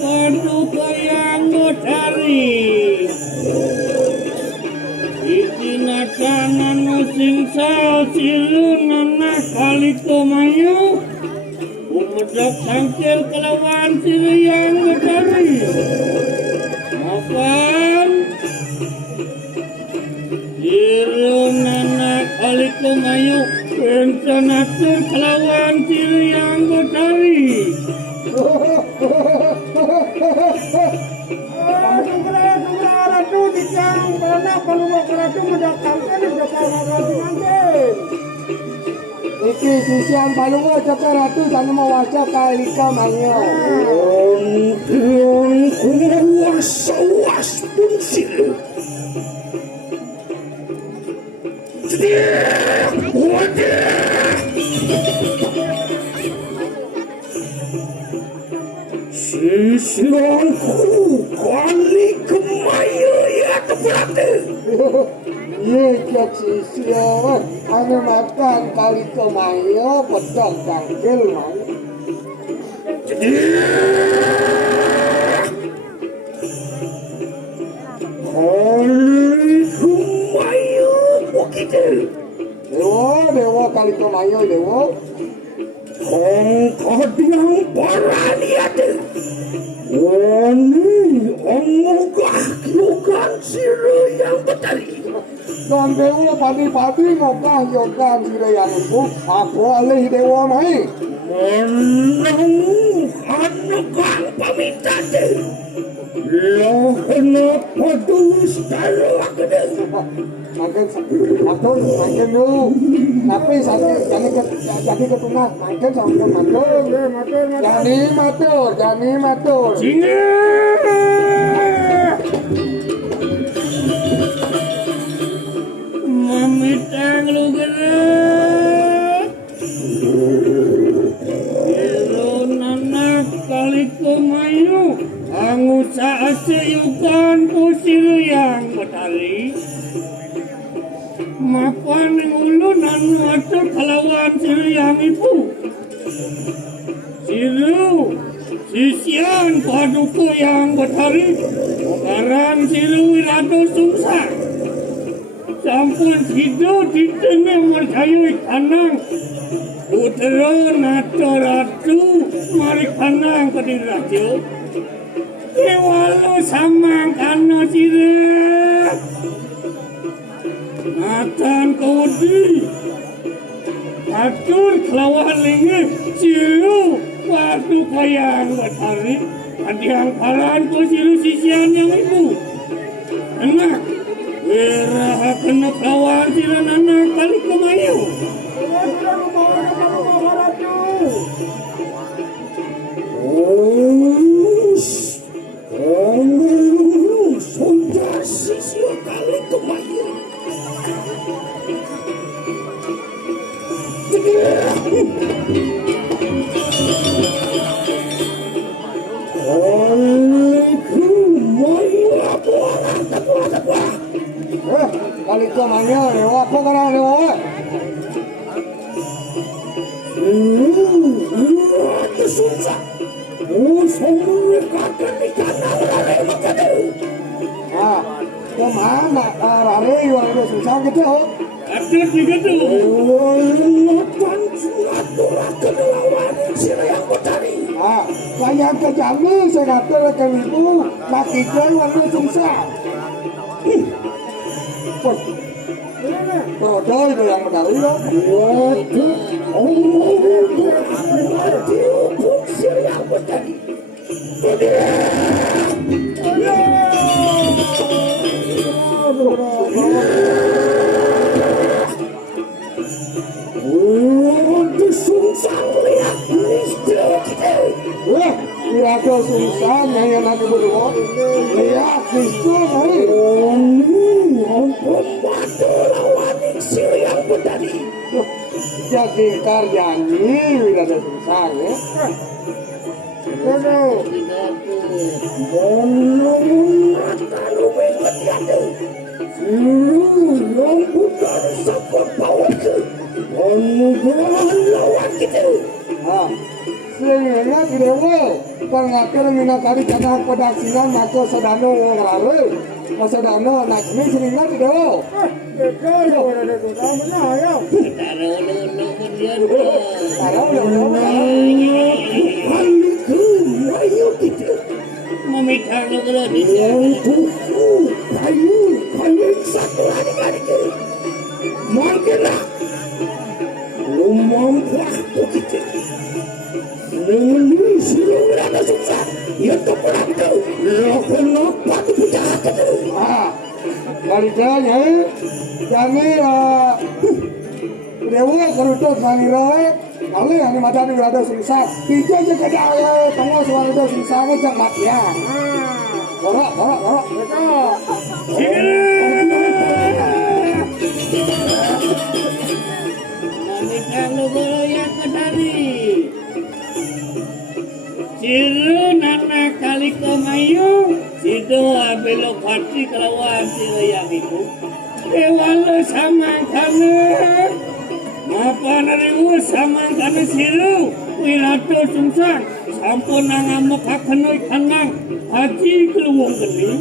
Paduka yang Betari Itinakanan sing salsirun anak kaliko mayu umedok sangkil kelawan siriyang Betari mapan sirun anak kaliko mayu pencanatun kelawan siriyang Betari Iki sisian palungo cakar ratu sana mawaca kalika mangyo. Was pun silu. Sisianku kali kemayu ya tepat. Ye kyak sisian ane makan kalika mangyo pedang kangkil mangyo. Kalikumaya begitu. Dewa Kalikumaya dewa. Kadang barani ada. Wani omugah yogan siru yang Betari. Dan dewa padi-padi ngogah yogan sira yang itu. Aku alih dewa mai. Menang anak paminta deh. Ya kenapa dusta aku deh? Makan dulu. Tapi jadi ketunat. Makan sama makan. Jadi matur. Sini. Mamitang lu gerak. Irun anak Kalikumayu. Angu saat seyukan kusir yang Betari. Mapan ulun anu atur kelawan siriyang itu. Siru sisian Paduka yang Betari. Sekarang siru Wirado Sungsa. Sampun hidup di tengah mercayui kanang. Putra nato ratu mari kanang ke diraju. Walau samang kano sirah akan kodi atur kelawan lingip siru Paduka yang Betari adiang palan ko siru sisian yang ibu enak wiraha kena kelawan siran anak Kalikumayu sudah sisi Kalikumayu. Kalikumayu dewa apa karang dewa? Itu susah. Semua kakak ikan rare makanya. Kemana rare yang ada susah gitu? Ada juga tuh. Lapan surat kedelawan siriyang Betari. Kaya kejamu saya kata ke ibu laki kau ada susah. Bodoh itu yang Betari loh. Waduh, mati pun siriyang Betari. Sungsang lihat listrik kita. Wirado Sungsang yang nanti berdua. Lihat listrik nih. Pembantu lawan siriyang Betari. Jadi karyani Wirado Sungsang ya. Yang bukan support power ke lawan kita. Sehingga tidak Bukan ngakir minakari kadang pedaksinan maka sedano wong rare. Masadano nak ini seringan tidak. Kalau ayo kita meminta negara di kayu satu hari makinlah lumang waktu kita dengan silau ada susah ya terperang tu lo kenapa tu pucat baliknya kami dewa kerutut manirai kalau yang di mata ni ada susah tiga je kedai tengah suara ada susah macam mati ya korak kalau goyang ke tadi Ciru nana kali kemayu sido belok hati kelawan ciru yang itu dewala sama kanan apa narimu sama kanan ciru wirato sungsang sampun nangamuk hakanoi kanang haji keluang geni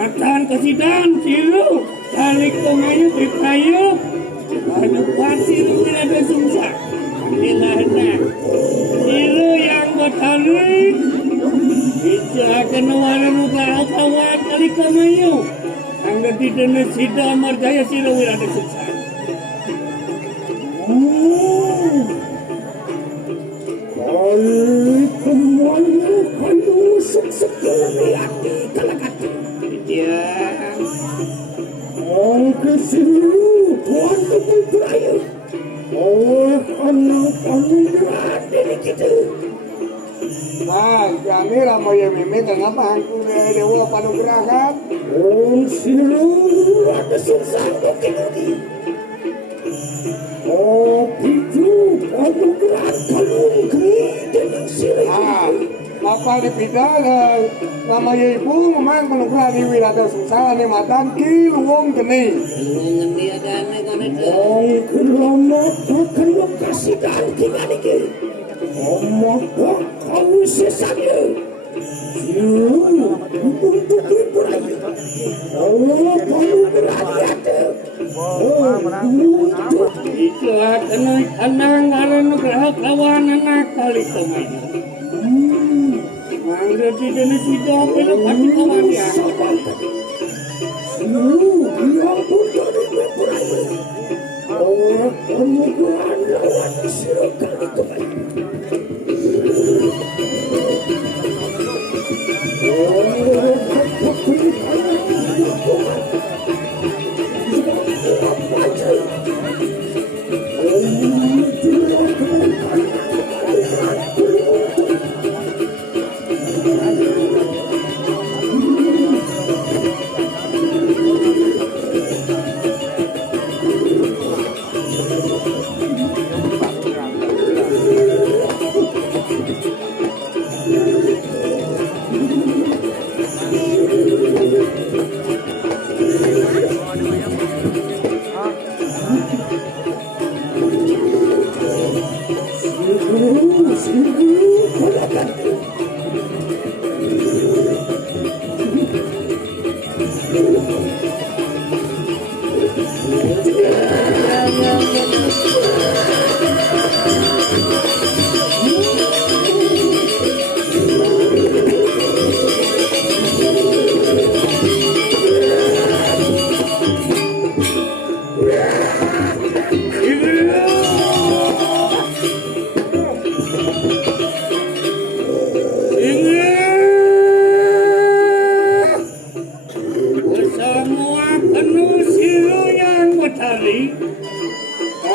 akan kesidan ciru kali kemayu bikayu banyak ciru wirato sungsang ambilahnya ciru yang bertarik itu akan nawaran ukara kawan kali kemayu angga tidak nasida marjaya ciru wirato sungsang kemayu kayu sekali hati kalakati ya kesiru tuan tukul perayu anak berada di kita kami ramai mimi kenapa aku dewa panugrahan siru ada susah bukit-bukit itu panugrahan kalung dengan siru apa dipidal nama ibu memang panugrahan di wirada susah ni matan kiluang geni ada aneh kan itu kelama akan lokasi dan tinggal ini maka kau sesanya untuk berani Allah kamu berani ada itu akan tenang kalau nugraha kawan anak kali kemayu angga tidak nasida belok hati kawan ya yang berani berani Allah kamu berani lawan siru kali kemayu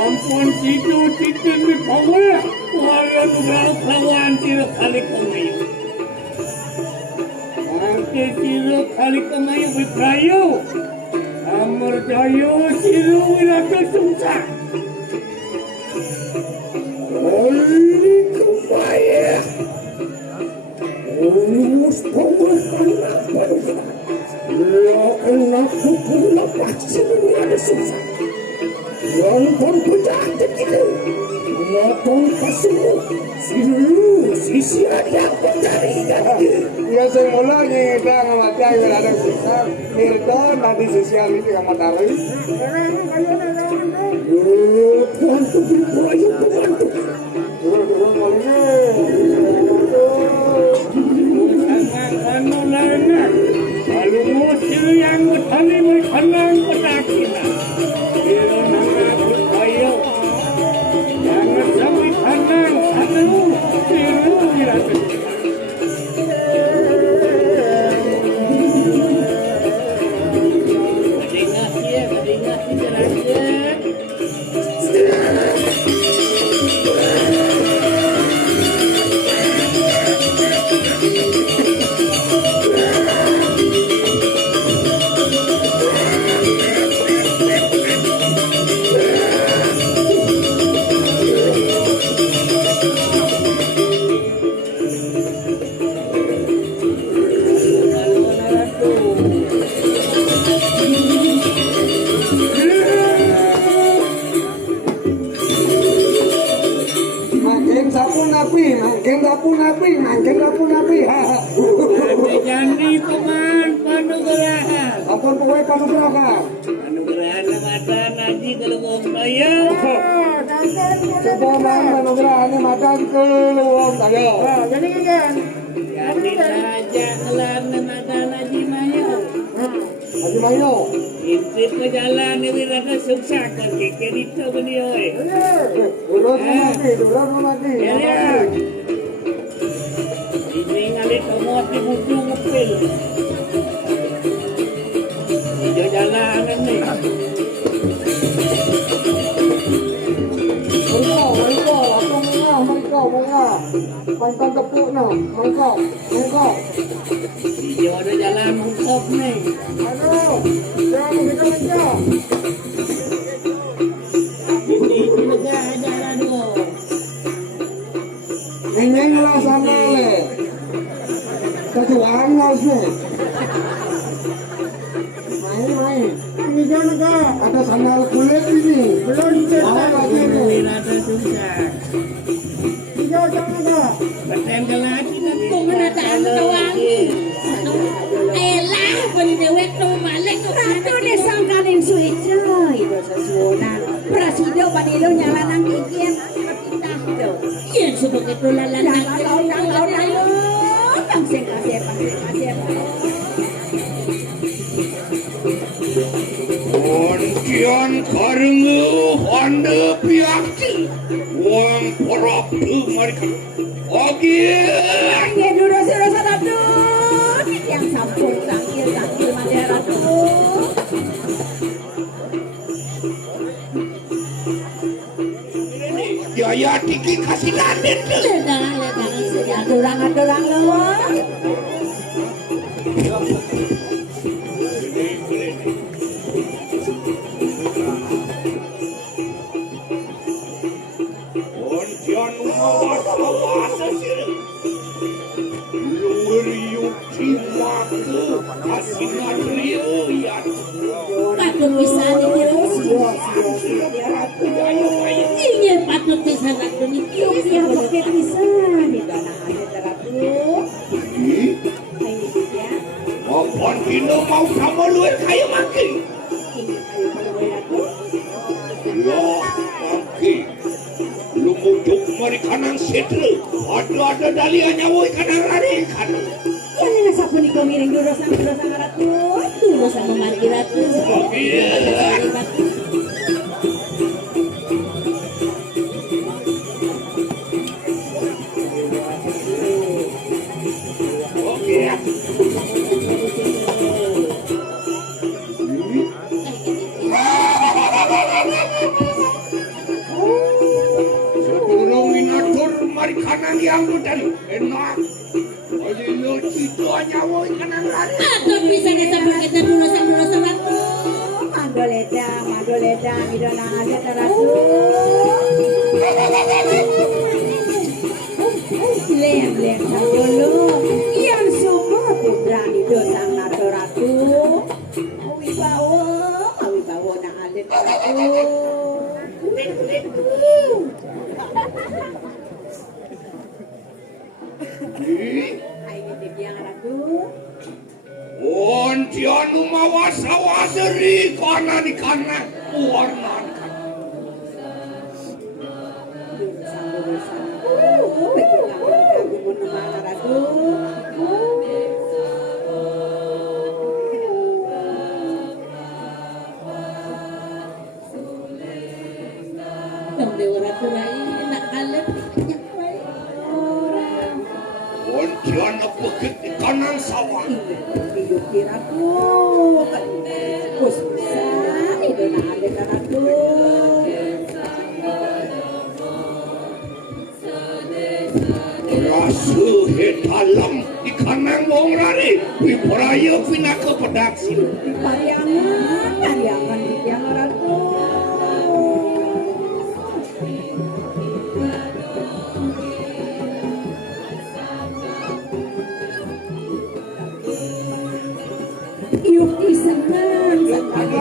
ampun situ tidak dibawa warga nugraha kawan ciru kali kemayu angke ciru kali kemayu bikayu amarjaya ciru wirato sungsang Holy kembaya Ulus pemerintah panugrahan Lo enak pukul lepas ciru wirato sungsang yang berpejahat kita Mengatang kasih siru sisian yang mencarikan Ya semula nyita ngamatnya wiradang susah Milton tadi sisian itu yang matahari yuk bantu bibu ayo bantu turun malingnya anu lainnya kalau musil yang bertani berkenang pedakinan kira nama berkaya jangan sampai kandang satu kira wirata makin sapu napi jadi teman panugerahan apun pokoknya panugraha panugerahan yang ada naji kalau ngomong saya coba mang panugraha ini makan ke luwung saya jadi saja kelar ada naji mayo Haji Mayo intip ke jalan ini rada sukses kerja itu beliau urut mati ya ini ngalit semua di buku ngepil hijau jalanan nih mereka pantang tepuk no mereka hijau ada jalan mengkop nih aduh jangan mereka ini juga jalan kok Neng lah sana le. Kejuang harusnya. Main. Ini jangan kak. Ada sandal kulit ini. Belum cetak lagi nih. Ada susah. Tiga jangan kak. Bertengkar lagi nanti. Kung nataan tawangi. Elah, bali dewek no malek no. Ratu disangkanin suicoy dosa sunan. Prasido panilo nyala nang kikian kapitah do. Yan sebagai tulalan ng Ang sing-asep. Ontian karungu honda piakti wang porop tu mereka oke Angge dosa ratu. Yang sampun tangkil mandera ratu. ya tiki kasih laden tu Adorang lo. ontian awas sih luar yuki maka kasih laden ya patut bisa dikirus. Iya patut bisa ratu dikirus. Yang pakai bisa di tanah aja ratu. Ayo ya. Apaan Dino mau kamu luar kayu maki? Ini ayo kalau ratu. Ya, maki. Lu mujuk mari kanan setre. Ada dalianya woi kanan lari kan. Yang nasa pun ikaw miring dulu sang ratu. Dulu sama mati ratu. Mari kanan yang mudah enak. Oli lo itu hanya woi kanan lari. Patut bisa kita berkata dulu sama ratu. Madoleda, midona aja ratu. Lem dulu. Yang semua berani dosa nato ratu. Awibawa na alit ratu. Ayo dibiang ratu. Ontianu mawasa-wasari kanan kanan warnan kan. Ontianu bukit di kanan sawah. Rasu hetalam di kanan wong rari wipraya pinaka pedaksi. Pariangan dibiang ratu. Yuki senang sekali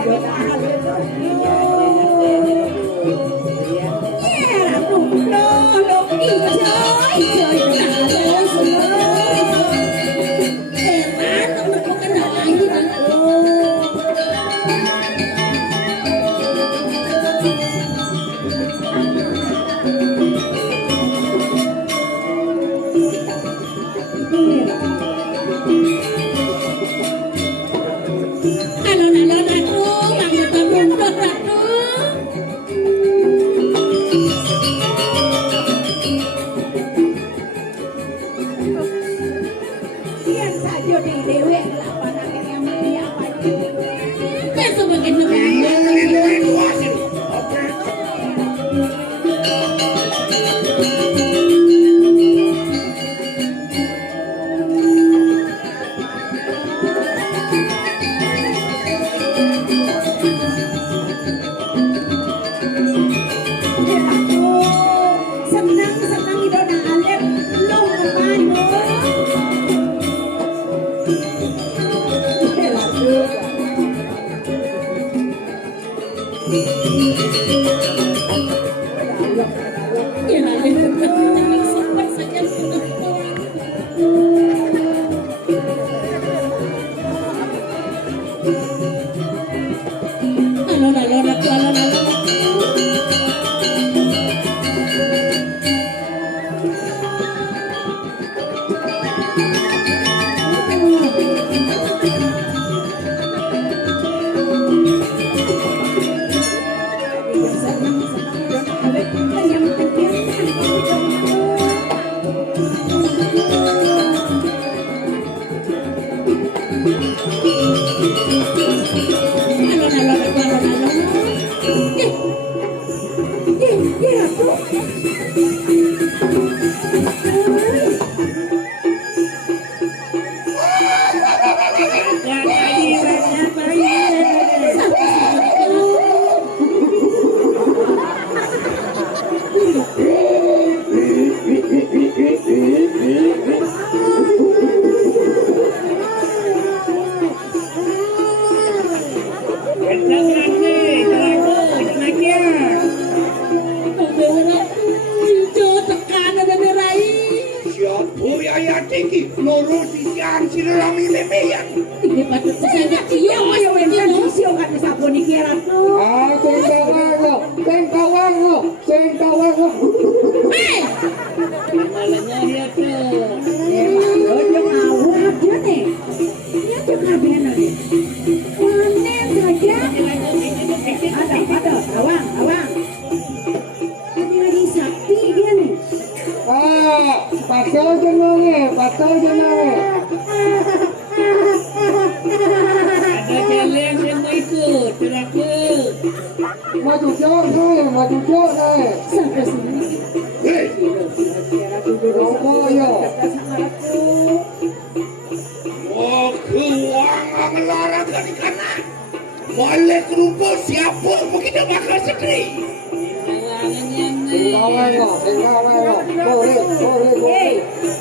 Balik rumput siapa begitu bakal sedih.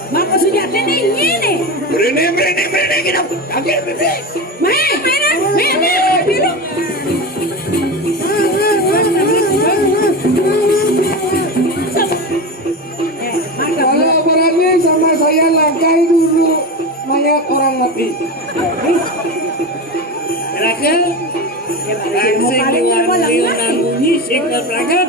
Maka sudah tenang ini. Berani kita. Kaget berani. Main. Biru. Kalau berani sama saya lah Terakhir, langsung dengan bunyi sikap ragat.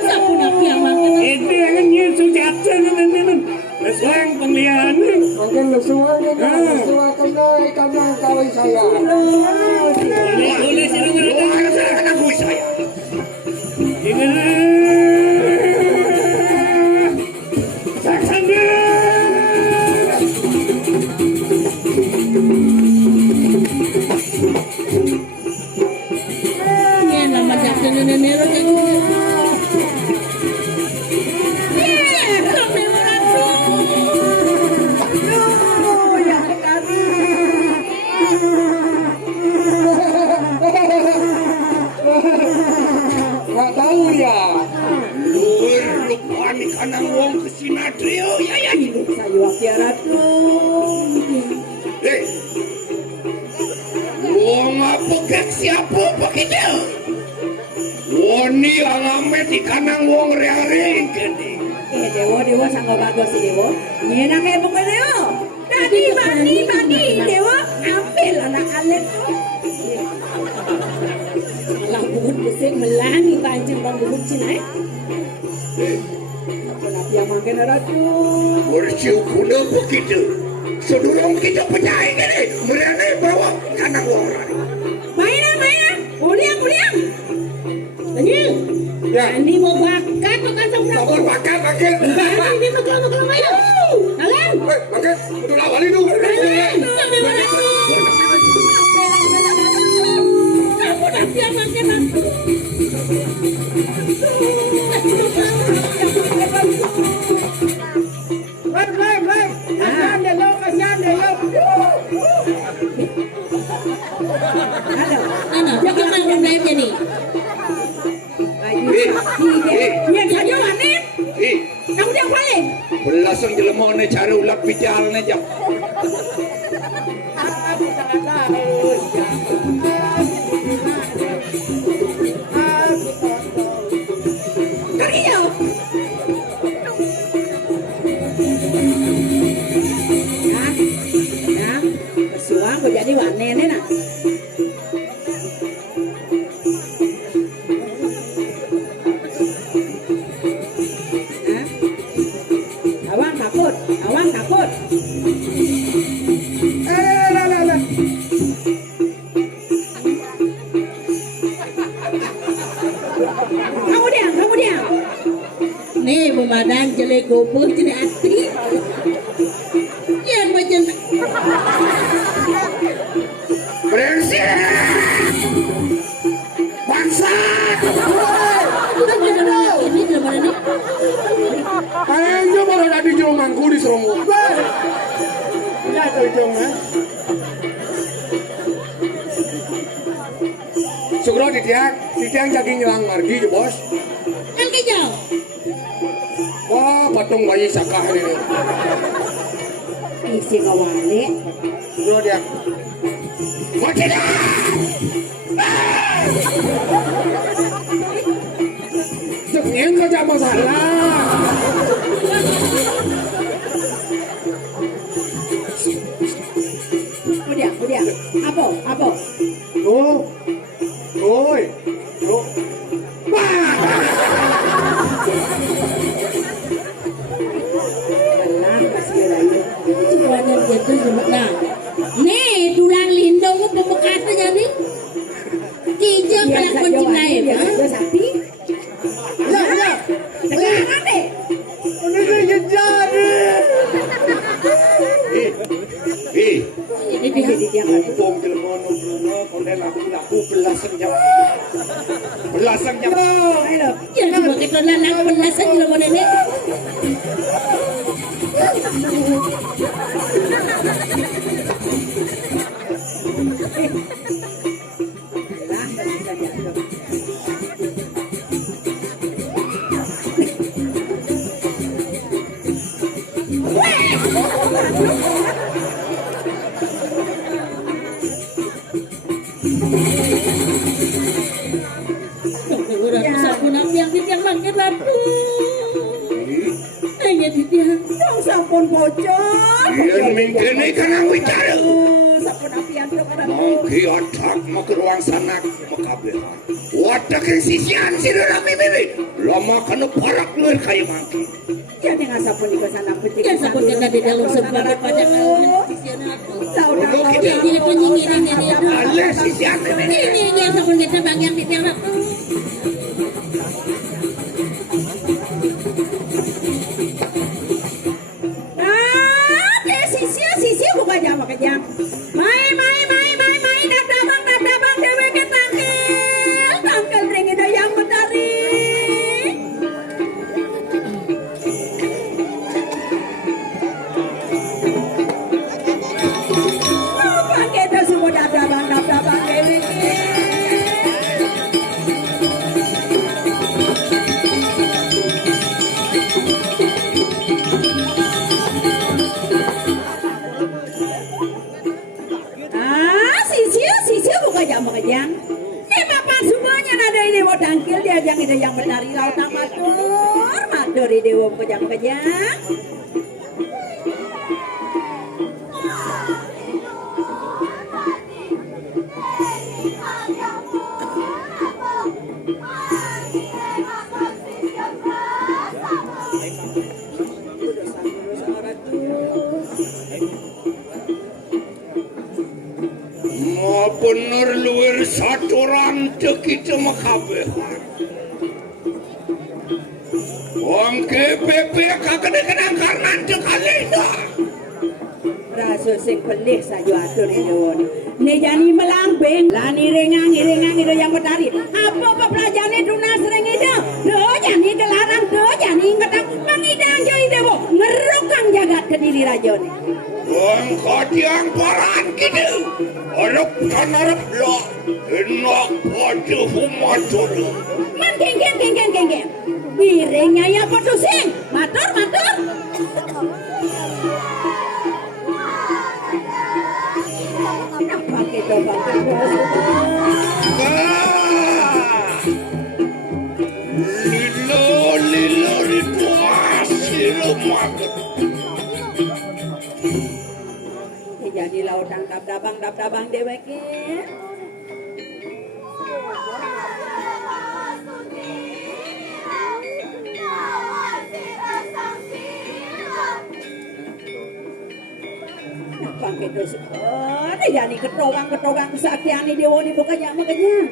Sapu nak yang makan. Itu yang nyusul jatuh teman-teman. Sesuai pemilihan. Mungkin lesuan karena kawin saya. Boleh silakan ada Anak gue saya. Ni nama jatuh nenek tu. Nggak tahu ya. Luar lupa ni kanang wong kesina trio ya ya. Saya wakil Eh, wong apa kek siapa begitu? Woni alame di kanang wong rearing kene. Dewa sangat bagus si Dewa. Nyenak kayak bukan Dewa. Tadi bagi Dewa ambil anak alet tu. Malah buhut besar melangi banjir bang buhut cina. Kenapa yang makan ada tu? Bersiu kuda begitu. Sedurung kita percaya kene, mereka bawa kanang wong rearing. Main. Uliang. Tanya. Ya. Ini mau bakat makan sama. Sabar makan. Ini makan main. Kalian. Makan. Betul awal itu. Sapu nak yang makan. Anak, jangan makan dia ni. Yang saja mana? Eh, Kamu dia paling. belasang jelema ne cara ulat pical ne jap. Kaki jauh. Ya, kesuang kau jadi warna ni nak. Awang takut. Kamu dia. Ni pemadang jelek gopur jelek hati. Yang macam Berengsih. Bangsa. ini lebaran ni. Kayaknya baru ada jomangku di Serongo. Ya ada jom ya. Sugro titiang jadi nyelang margi je bos. Kan kejauh. Wah patung bayi sakah ini. Isi kawale. Sugro dia. Makin. Jangan saja masalah. Kemudian. Apa? Tuh. Oi. Tuh. Belah kasih lagi. Semuanya begitu sebenarnya. Nih tulang lindung ke pembekasnya ni. Kijang kalau kucing lain. Dia sapi. Ya. Dengar ni. Ini saya jadi. Eh, Ini dia. mumpung jelema no konden aku belasang jam. Ayo. Ya cuma kita lalang belasan kilo mana ni. Belah kasih saja. Orang sapu nak yang makan batu. bocor. Yen mingkene kana wicara. Sampun apian to kada. Mangki otak mak ruang sanak makabeh. Watak sisian sirana mimimi. Lama kana parak luar kaya mangki. Jadi ngasapun di sana putih. Kan sabun kita di dalam sebagai pajak sisian aku. Ini penyingiran ini. Allah sisian mimimi. Ini sabun kita bagian di tiang. Sisi bukan jam kejam. Mai dabang dewe ke tangkel ring itu yang betari. Apa kita semua dabang dewe ke. Sisi buka jam kejang. Bapak semuanya ada ini mau tangkil dia yang menari laut matur di dewa kejang. Bener luar saturan kita makabeh. Wong KPP kagak dikenang karena dekalenda. Rasa sing pelih saja atur ini. Nejani melambing, lani rengang itu yang betari. Apa pelajaran itu nasreng itu? Doh jani kelarang, doh jani ngetang, mangidang jo itu bo, ngerukang jagat kediri rajon. Wong kodiang paran gitu. Arab kan Arab lo, enak pada humatur. Man geng. Miringnya ya petusing, matur. Pakai coba. Lilo itu hasil makan. Jadi laut dabang dewek. Pakai dos. Jadi ketowang kesaktian dewa di bukanya makanya.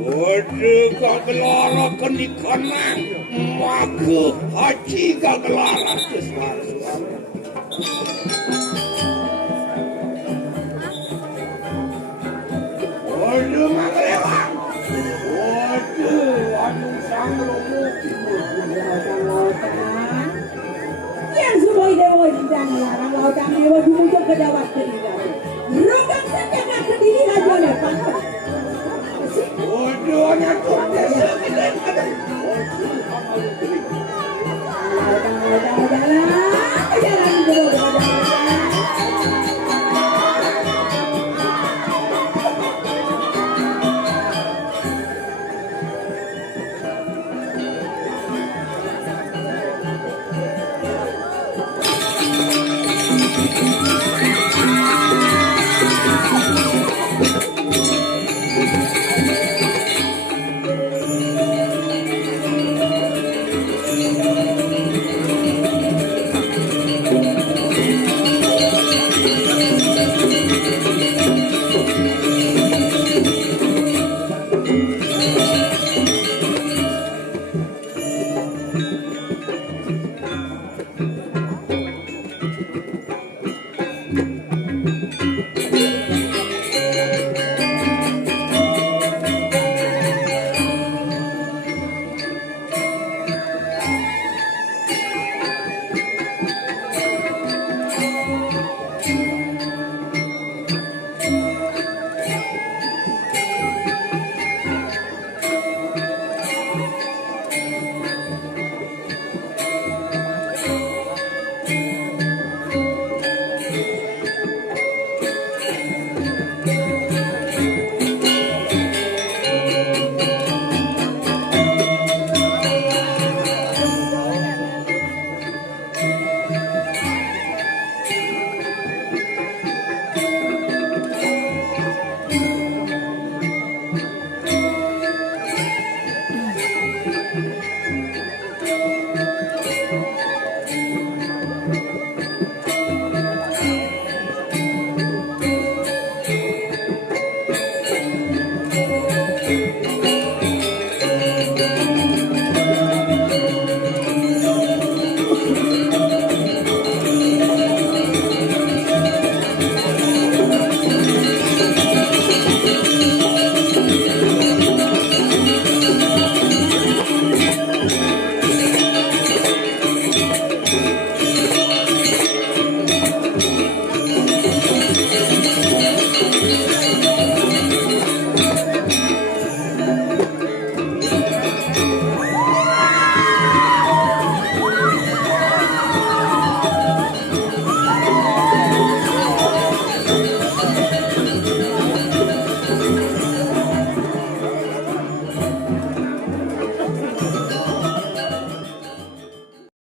Waduh kagelarakan di kanan, maka haji kagelara kesar. Waduh magelewang. Waduh sang lomo. Yang semua dewa dan larang lautan dewa dimujuk ke dawat kediri. Rogang saja nak kediri raja depan. Waduh hanya tumpah segede ada. Jalan.